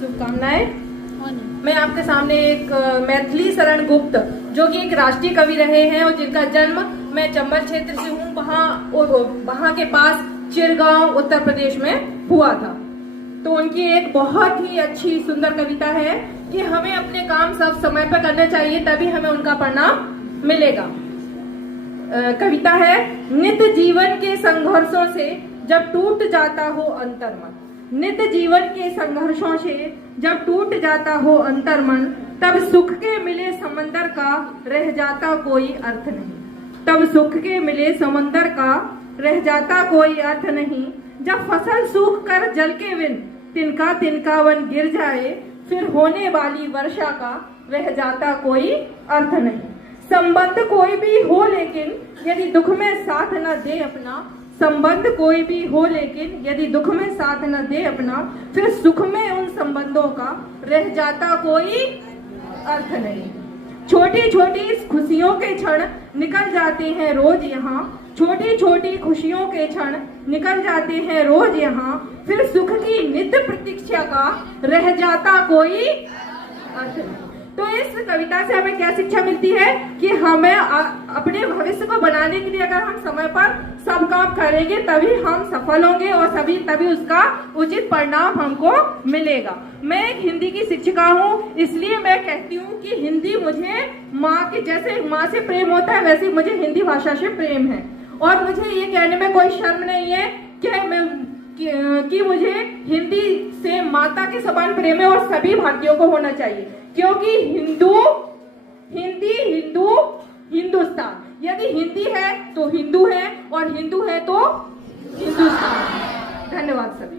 शुभकामनाएं। मैं आपके सामने एक मैथिली शरण गुप्त जो कि एक राष्ट्रीय कवि रहे हैं और जिनका जन्म मैं चंबल क्षेत्र से हूँ, वहाँ के पास चिरगांव उत्तर प्रदेश में हुआ था। तो उनकी एक बहुत ही अच्छी सुंदर कविता है कि हमें अपने काम सब समय पर करने चाहिए, तभी हमें उनका परिणाम मिलेगा। कविता है, नित जीवन के संघर्षों से जब टूट जाता हो अंतर्मन, नित जीवन के संघर्षों से जब टूट जाता हो अंतर्मन, तब सुख के मिले समंदर का रह जाता कोई अर्थ नहीं, तब सुख के मिले समंदर का रह जाता कोई अर्थ नहीं। जब फसल सूख कर जल के बिन तिनका तिनका वन गिर जाए, फिर होने वाली वर्षा का रह जाता कोई अर्थ नहीं। संबंध कोई भी हो लेकिन यदि दुख में साथ न दे अपना, संबंध कोई भी हो लेकिन यदि दुख में साथ न दे अपना, फिर सुख में उन संबंधों का रह जाता कोई अर्थ नहीं। छोटी छोटी खुशियों के क्षण निकल जाते हैं रोज यहाँ, छोटी छोटी खुशियों के क्षण निकल जाते हैं रोज यहाँ, फिर सुख की नित्य प्रतीक्षा का रह जाता कोई अर्थ नहीं। तो इस कविता से हमें क्या शिक्षा मिलती है कि हमें अपने भविष्य को बनाने के लिए अगर हम समय पर सब काम करेंगे तभी हम सफल होंगे और तभी उसका उचित परिणाम हमको मिलेगा। मैं एक हिंदी की शिक्षिका हूँ, इसलिए मैं कहती हूँ कि हिंदी मुझे माँ के जैसे माँ से प्रेम होता है वैसे मुझे हिंदी भाषा से प्रेम है। और मुझे ये कहने में कोई शर्म नहीं है कि मुझे हिंदी से माता के समान प्रेम है और सभी भारतीयों को होना चाहिए, क्योंकि हिंदू हिंदुस्तान, यदि हिंदी है तो हिंदू है और हिंदू है तो हिंदुस्तान। धन्यवाद सभी।